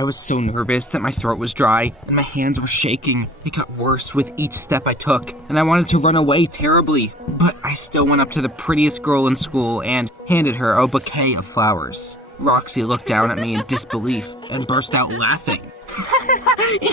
I was so nervous that my throat was dry and my hands were shaking. It got worse with each step I took, and I wanted to run away terribly. But I still went up to the prettiest girl in school and handed her a bouquet of flowers. Roxy looked down at me in disbelief and burst out laughing.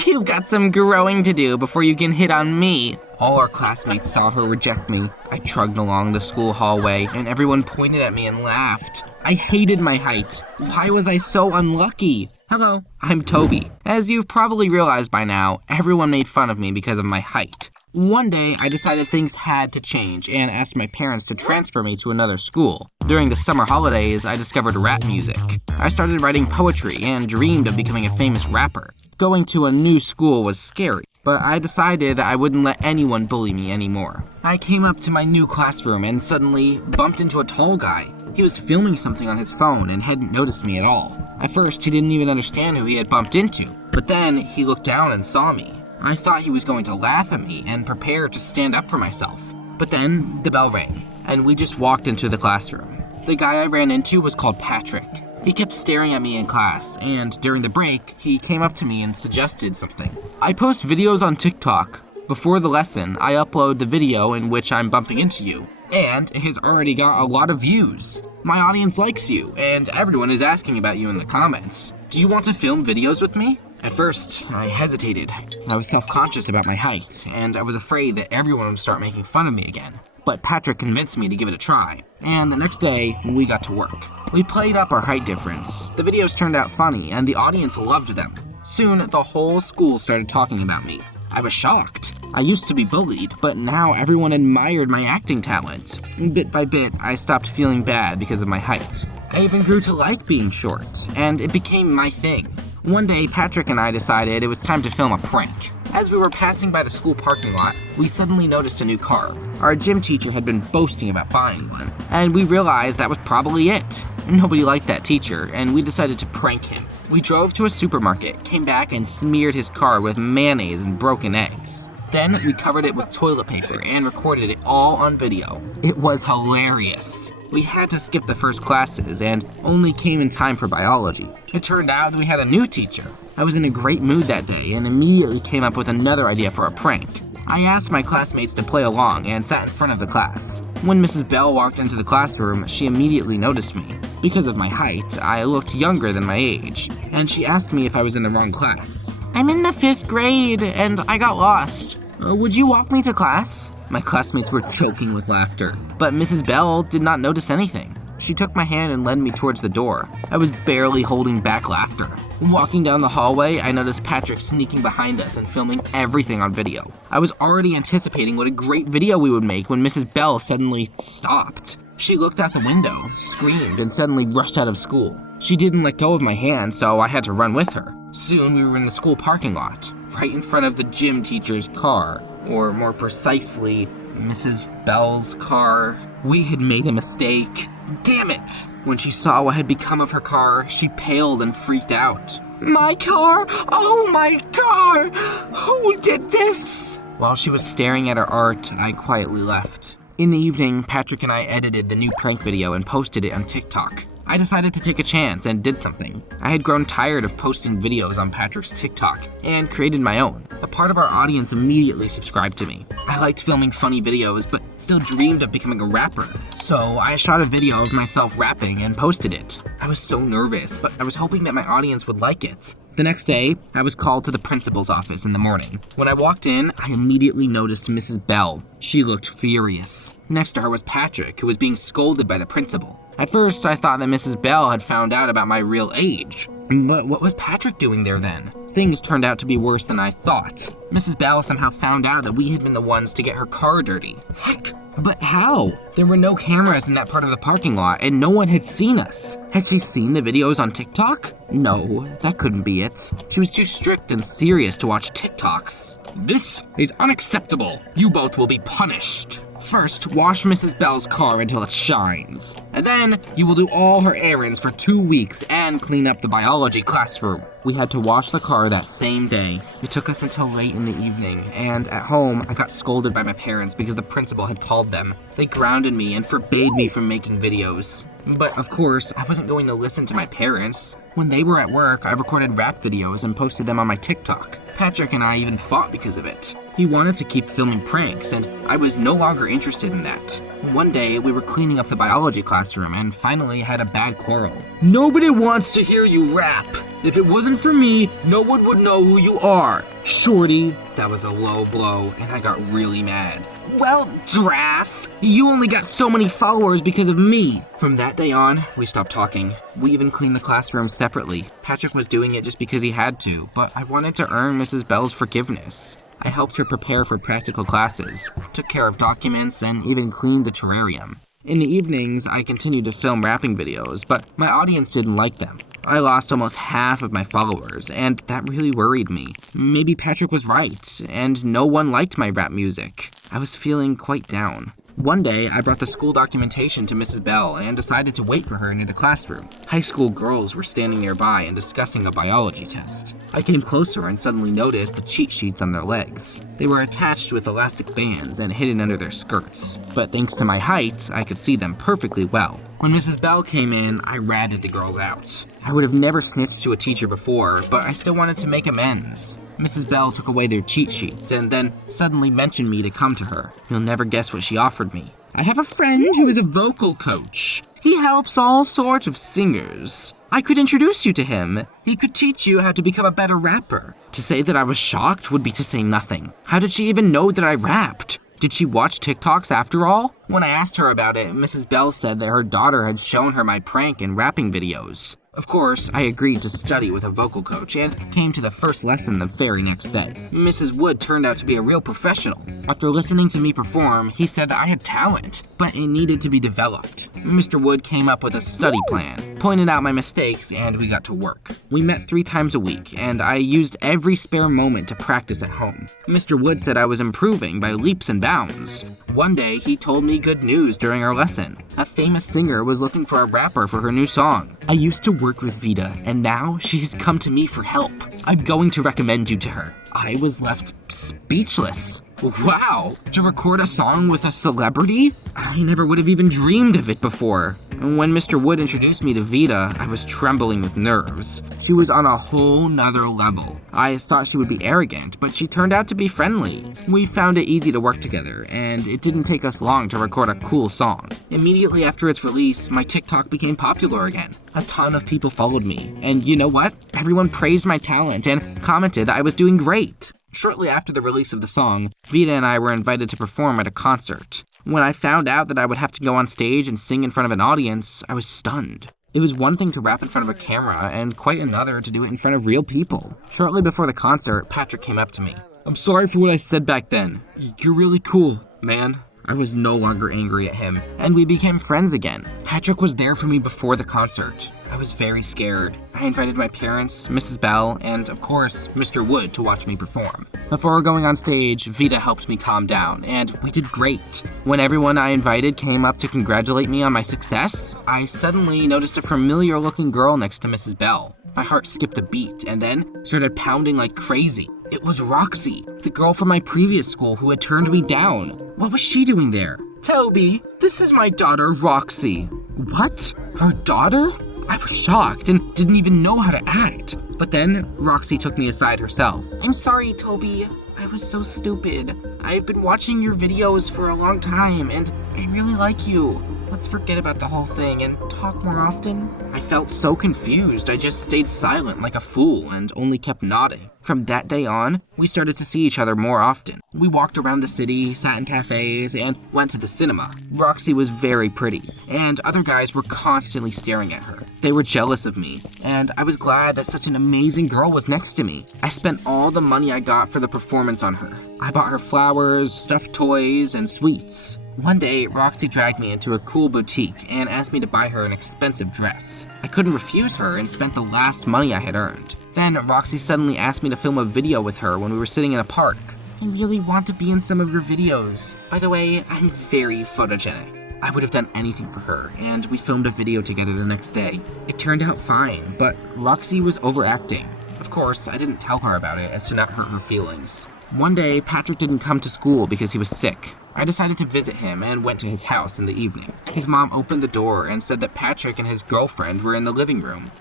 You've got some growing to do before you can hit on me. All our classmates saw her reject me. I trudged along the school hallway and everyone pointed at me and laughed. I hated my height. Why was I so unlucky? Hello, I'm Toby. As you've probably realized by now, everyone made fun of me because of my height. One day, I decided things had to change and asked my parents to transfer me to another school. During the summer holidays, I discovered rap music. I started writing poetry and dreamed of becoming a famous rapper. Going to a new school was scary, but I decided I wouldn't let anyone bully me anymore. I came up to my new classroom and suddenly bumped into a tall guy. He was filming something on his phone and hadn't noticed me at all. At first, he didn't even understand who he had bumped into, but then he looked down and saw me. I thought he was going to laugh at me and prepare to stand up for myself. But then the bell rang, and we just walked into the classroom. The guy I ran into was called Patrick. He kept staring at me in class, and during the break, he came up to me and suggested something. I post videos on TikTok. Before the lesson, I upload the video in which I'm bumping into you, and it has already got a lot of views. My audience likes you, and everyone is asking about you in the comments. Do you want to film videos with me? At first, I hesitated. I was self-conscious about my height, and I was afraid that everyone would start making fun of me again. But Patrick convinced me to give it a try, and the next day, we got to work. We played up our height difference. The videos turned out funny, and the audience loved them. Soon, the whole school started talking about me. I was shocked. I used to be bullied, but now everyone admired my acting talent. Bit by bit, I stopped feeling bad because of my height. I even grew to like being short, and it became my thing. One day, Patrick and I decided it was time to film a prank. As we were passing by the school parking lot, we suddenly noticed a new car. Our gym teacher had been boasting about buying one, and we realized that was probably it. Nobody liked that teacher, and we decided to prank him. We drove to a supermarket, came back, and smeared his car with mayonnaise and broken eggs. Then we covered it with toilet paper and recorded it all on video. It was hilarious. We had to skip the first classes and only came in time for biology. It turned out we had a new teacher. I was in a great mood that day and immediately came up with another idea for a prank. I asked my classmates to play along and sat in front of the class. When Mrs. Bell walked into the classroom, she immediately noticed me. Because of my height, I looked younger than my age, and she asked me if I was in the wrong class. I'm in the 5th grade, and I got lost. Would you walk me to class? My classmates were choking with laughter, but Mrs. Bell did not notice anything. She took my hand and led me towards the door. I was barely holding back laughter. Walking down the hallway, I noticed Patrick sneaking behind us and filming everything on video. I was already anticipating what a great video we would make when Mrs. Bell suddenly stopped. She looked out the window, screamed, and suddenly rushed out of school. She didn't let go of my hand, so I had to run with her. Soon we were in the school parking lot, right in front of the gym teacher's car, or more precisely, Mrs. Bell's car. We had made a mistake. Damn it! When she saw what had become of her car, she paled and freaked out. My car? Oh, my car! Who did this? While she was staring at her art, I quietly left. In the evening, Patrick and I edited the new prank video and posted it on TikTok. I decided to take a chance and did something. I had grown tired of posting videos on Patrick's TikTok and created my own. A part of our audience immediately subscribed to me. I liked filming funny videos, but still dreamed of becoming a rapper. So I shot a video of myself rapping and posted it. I was so nervous, but I was hoping that my audience would like it. The next day, I was called to the principal's office in the morning. When I walked in, I immediately noticed Mrs. Bell. She looked furious. Next to her was Patrick, who was being scolded by the principal. At first, I thought that Mrs. Bell had found out about my real age. But what was Patrick doing there then? Things turned out to be worse than I thought. Mrs. Bell somehow found out that we had been the ones to get her car dirty. Heck, but how? There were no cameras in that part of the parking lot, and no one had seen us. Had she seen the videos on TikTok? No, that couldn't be it. She was too strict and serious to watch TikToks. This is unacceptable. You both will be punished. First, wash Mrs. Bell's car until it shines. And then, you will do all her errands for 2 weeks and clean up the biology classroom. We had to wash the car that same day. It took us until late in the evening, and at home, I got scolded by my parents because the principal had called them. They grounded me and forbade me from making videos. But of course, I wasn't going to listen to my parents. When they were at work, I recorded rap videos and posted them on my TikTok. Patrick and I even fought because of it. He wanted to keep filming pranks, and I was no longer interested in that. One day, we were cleaning up the biology classroom and finally had a bad quarrel. "Nobody wants to hear you rap. If it wasn't for me, no one would know who you are. Shorty." That was a low blow, and I got really mad. "Well, Draff, you only got so many followers because of me." From that day on, we stopped talking. We even cleaned the classroom separately. Patrick was doing it just because he had to, but I wanted to earn Mrs. Bell's forgiveness. I helped her prepare for practical classes, took care of documents, and even cleaned the terrarium. In the evenings, I continued to film rapping videos, but my audience didn't like them. I lost almost half of my followers, and that really worried me. Maybe Patrick was right, and no one liked my rap music. I was feeling quite down. One day, I brought the school documentation to Mrs. Bell and decided to wait for her near the classroom. High school girls were standing nearby and discussing a biology test. I came closer and suddenly noticed the cheat sheets on their legs. They were attached with elastic bands and hidden under their skirts, but thanks to my height, I could see them perfectly well. When Mrs. Bell came in, I ratted the girls out. I would have never snitched to a teacher before, but I still wanted to make amends. Mrs. Bell took away their cheat sheets and then suddenly mentioned me to come to her. You'll never guess what she offered me. "I have a friend who is a vocal coach. He helps all sorts of singers. I could introduce you to him. He could teach you how to become a better rapper." To say that I was shocked would be to say nothing. How did she even know that I rapped? Did she watch TikToks after all? When I asked her about it, Mrs. Bell said that her daughter had shown her my prank and rapping videos. Of course, I agreed to study with a vocal coach and came to the first lesson the very next day. Mrs. Wood turned out to be a real professional. After listening to me perform, he said that I had talent, but it needed to be developed. Mr. Wood came up with a study plan, pointed out my mistakes, and we got to work. We met 3 times a week, and I used every spare moment to practice at home. Mr. Wood said I was improving by leaps and bounds. One day, he told me good news during our lesson. A famous singer was looking for a rapper for her new song. I used to work with Vita, and now she has come to me for help. I'm going to recommend you to her. I was left speechless. Wow, to record a song with a celebrity? I never would have even dreamed of it before. When Mr. Wood introduced me to Vita, I was trembling with nerves. She was on a whole nother level. I thought she would be arrogant, but she turned out to be friendly. We found it easy to work together, and it didn't take us long to record a cool song. Immediately after its release, my TikTok became popular again. A ton of people followed me, and you know what? Everyone praised my talent and commented that I was doing great. Shortly after the release of the song, Vita and I were invited to perform at a concert. When I found out that I would have to go on stage and sing in front of an audience, I was stunned. It was one thing to rap in front of a camera, and quite another to do it in front of real people. Shortly before the concert, Patrick came up to me. "I'm sorry for what I said back then. You're really cool, man." I was no longer angry at him, and we became friends again. Patrick was there for me before the concert. I was very scared. I invited my parents, Mrs. Bell, and of course, Mr. Wood to watch me perform. Before going on stage, Vita helped me calm down, and we did great. When everyone I invited came up to congratulate me on my success, I suddenly noticed a familiar-looking girl next to Mrs. Bell. My heart skipped a beat, and then started pounding like crazy. It was Roxy, the girl from my previous school who had turned me down. What was she doing there? "Toby, this is my daughter, Roxy." What? Her daughter? I was shocked and didn't even know how to act. But then, Roxy took me aside herself. "I'm sorry, Toby. I was so stupid. I've been watching your videos for a long time, and I really like you. Let's forget about the whole thing and talk more often." I felt so confused. I just stayed silent like a fool and only kept nodding. From that day on, we started to see each other more often. We walked around the city, sat in cafes, and went to the cinema. Roxy was very pretty, and other guys were constantly staring at her. They were jealous of me, and I was glad that such an amazing girl was next to me. I spent all the money I got for the performance on her. I bought her flowers, stuffed toys, and sweets. One day, Roxy dragged me into a cool boutique and asked me to buy her an expensive dress. I couldn't refuse her and spent the last money I had earned. Then, Roxy suddenly asked me to film a video with her when we were sitting in a park. "I really want to be in some of your videos. By the way, I'm very photogenic." I would have done anything for her, and we filmed a video together the next day. It turned out fine, but Roxy was overacting. Of course, I didn't tell her about it as to not hurt her feelings. One day, Patrick didn't come to school because he was sick. I decided to visit him and went to his house in the evening. His mom opened the door and said that Patrick and his girlfriend were in the living room.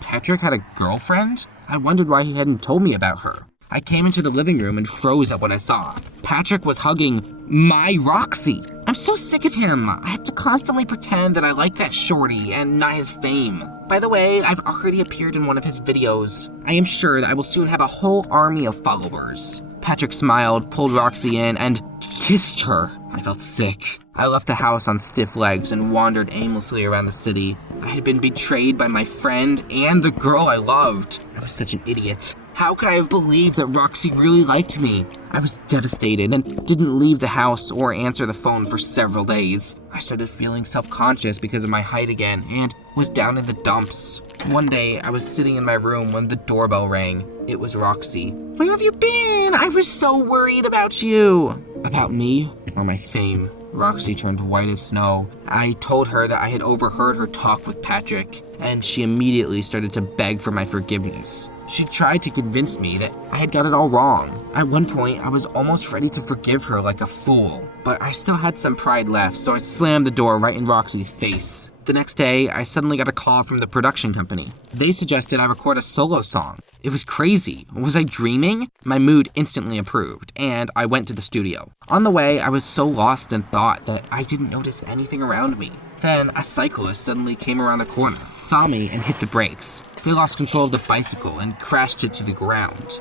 Patrick had a girlfriend? I wondered why he hadn't told me about her. I came into the living room and froze at what I saw. Patrick was hugging my Roxy. I'm so sick of him. I have to constantly pretend that I like that shorty and not his fame. By the way, I've already appeared in one of his videos. I am sure that I will soon have a whole army of followers. Patrick smiled, pulled Roxy in, and kissed her. I felt sick. I left the house on stiff legs and wandered aimlessly around the city. I had been betrayed by my friend and the girl I loved. I was such an idiot. How could I have believed that Roxy really liked me? I was devastated and didn't leave the house or answer the phone for several days. I started feeling self-conscious because of my height again and was down in the dumps. One day, I was sitting in my room when the doorbell rang. It was Roxy. Where have you been? I was so worried about you. About me or my fame? Roxy turned white as snow. I told her that I had overheard her talk with Patrick, and she immediately started to beg for my forgiveness. She tried to convince me that I had got it all wrong. At one point, I was almost ready to forgive her like a fool, but I still had some pride left, so I slammed the door right in Roxy's face. The next day, I suddenly got a call from the production company. They suggested I record a solo song. It was crazy. Was I dreaming? My mood instantly improved, and I went to the studio. On the way, I was so lost in thought that I didn't notice anything around me. Then, a cyclist suddenly came around the corner, saw me, and hit the brakes. They lost control of the bicycle and crashed it to the ground.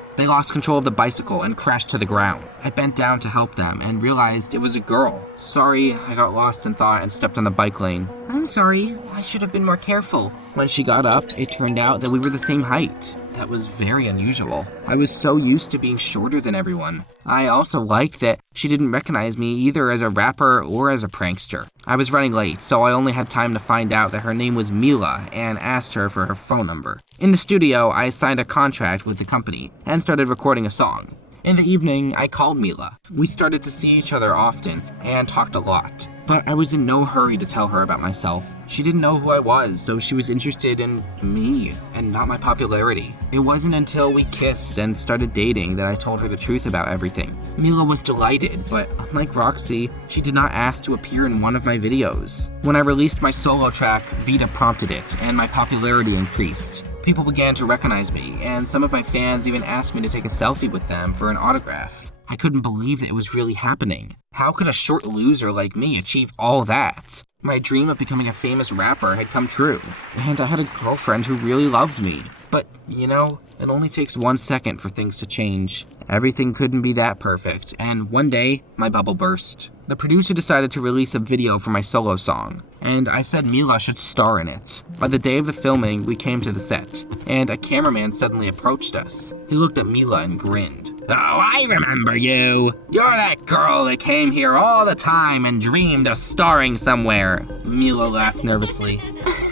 I bent down to help them and realized it was a girl. Sorry, I got lost in thought and stepped on the bike lane. I'm sorry, I should have been more careful. When she got up, it turned out that we were the same height. That was very unusual. I was so used to being shorter than everyone. I also liked that she didn't recognize me either as a rapper or as a prankster. I was running late, so I only had time to find out that her name was Mila and asked her for her phone number. In the studio, I signed a contract with the company and started recording a song. In the evening, I called Mila. We started to see each other often and talked a lot, but I was in no hurry to tell her about myself. She didn't know who I was, so she was interested in me and not my popularity. It wasn't until we kissed and started dating that I told her the truth about everything. Mila was delighted, but unlike Roxy, she did not ask to appear in one of my videos. When I released my solo track, Vita prompted it, and my popularity increased. People began to recognize me, and some of my fans even asked me to take a selfie with them for an autograph. I couldn't believe that it was really happening. How could a short loser like me achieve all that? My dream of becoming a famous rapper had come true, and I had a girlfriend who really loved me. But, it only takes 1 second for things to change. Everything couldn't be that perfect, and one day, my bubble burst. The producer decided to release a video for my solo song, and I said Mila should star in it. By the day of the filming, we came to the set, and a cameraman suddenly approached us. He looked at Mila and grinned. Oh, I remember you. You're that girl that came here all the time and dreamed of starring somewhere. Mila laughed nervously.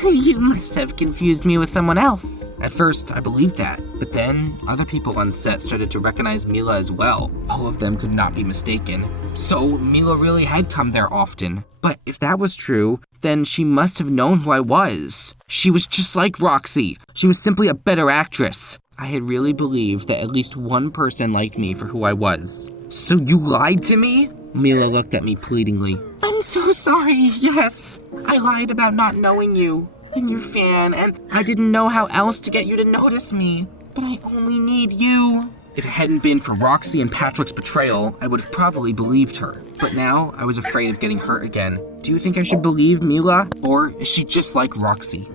You must have confused me with someone else. At first, I believed that, but then other people on set started to recognize Mila as well. All of them could not be mistaken. So Mila really had come there often. But if that was true, then she must have known who I was. She was just like Roxy. She was simply a better actress. I had really believed that at least one person liked me for who I was. So you lied to me? Mila looked at me pleadingly. I'm so sorry, yes. I lied about not knowing you. I'm your fan, and I didn't know how else to get you to notice me. But I only need you. If it hadn't been for Roxy and Patrick's betrayal, I would have probably believed her. But now, I was afraid of getting hurt again. Do you think I should believe Mila? Or is she just like Roxy?